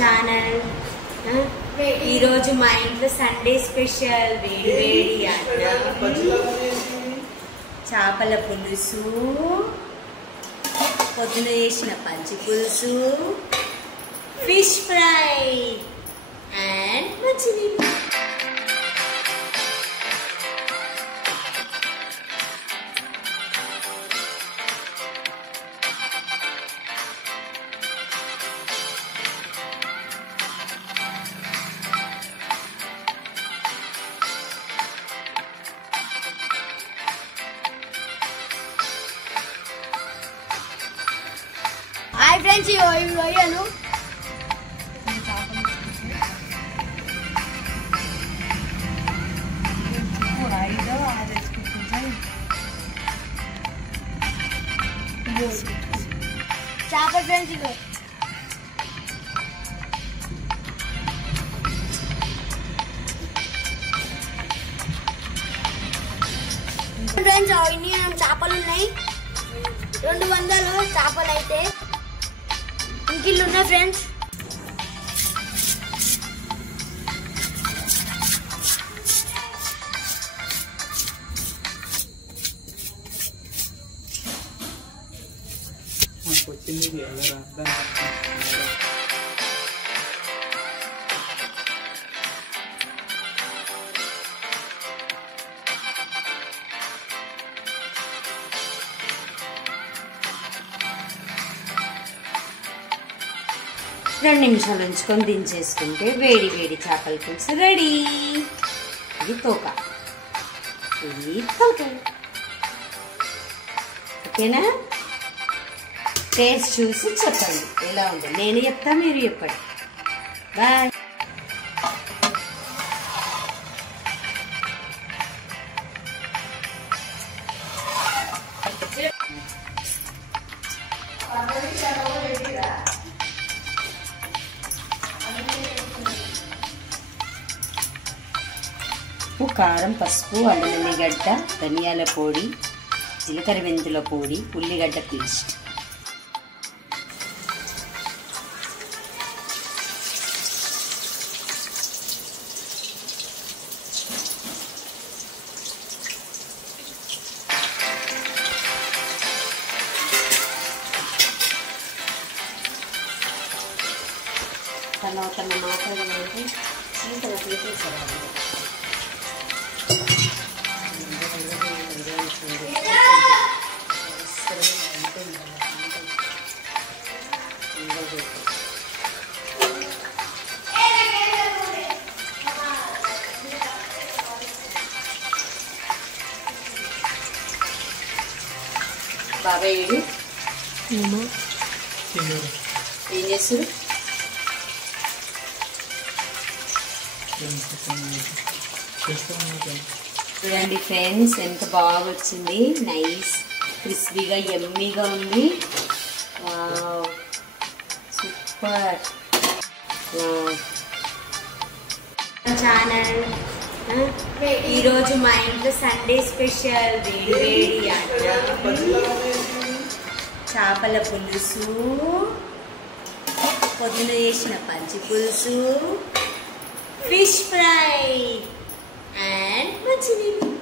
Channel ఈ రోజు మా ఇంట్లో సండే స్పెషల్ వేడి వేడి అన్నం, చేపల పులుసు, పొద్దున చేసిన పంచి పులుసు, ఫిష్ ఫ్రై అండ్ మంచినీళ్ళు. హాయ్ ఫ్రెండ్స్, ఇవి పోయాను. చేప ఫ్రెండ్స్, ఇవి ఫ్రెండ్స్ ఇన్ని చేపలు ఉన్నాయి. 200 చేపలు అయితే ఇంకిల్లు ఉన్నాయి ఫ్రెండ్స్. రెండు నిమిషాలు ఉంచుకొని దించేసుకుంటే వేడి వేడి చేపల పులుసు రెడీ. ఇది తోక, ఇది తలకాయ. ఓకేనా? టేస్ట్ చూసి చెప్పండి ఎలా ఉంది. నేను చెప్తా, మీరు చెప్పండి. బాయ్. ఉప్పు, కారం, పసుపు, అల్లం ఎల్లిగడ్డ, ధనియాల పొడి, జీలకర్ర మెంతుల పొడి, ఉల్లిగడ్డ పేస్ట్. తర్వాత మాట్లాడాలంటే చీకర తీసేసారు. బాబాయ్ ఏడు ఏం చేస్తారు? చూడండి ఫ్రెండ్స్, ఎంత బాగా వచ్చింది. నైస్ క్రిస్పీగా యమ్మీగా ఉంది. సూపర్. ఛానల్ ఈరోజు మా ఇంట్లో సండే స్పెషల్ వేడి వేడి అన్నం, చేపల పులుసు, పొద్దున చేసిన పంచి పులుసు, ఫిష్ ఫ్రై అండ్ మంచినీళ్ళు.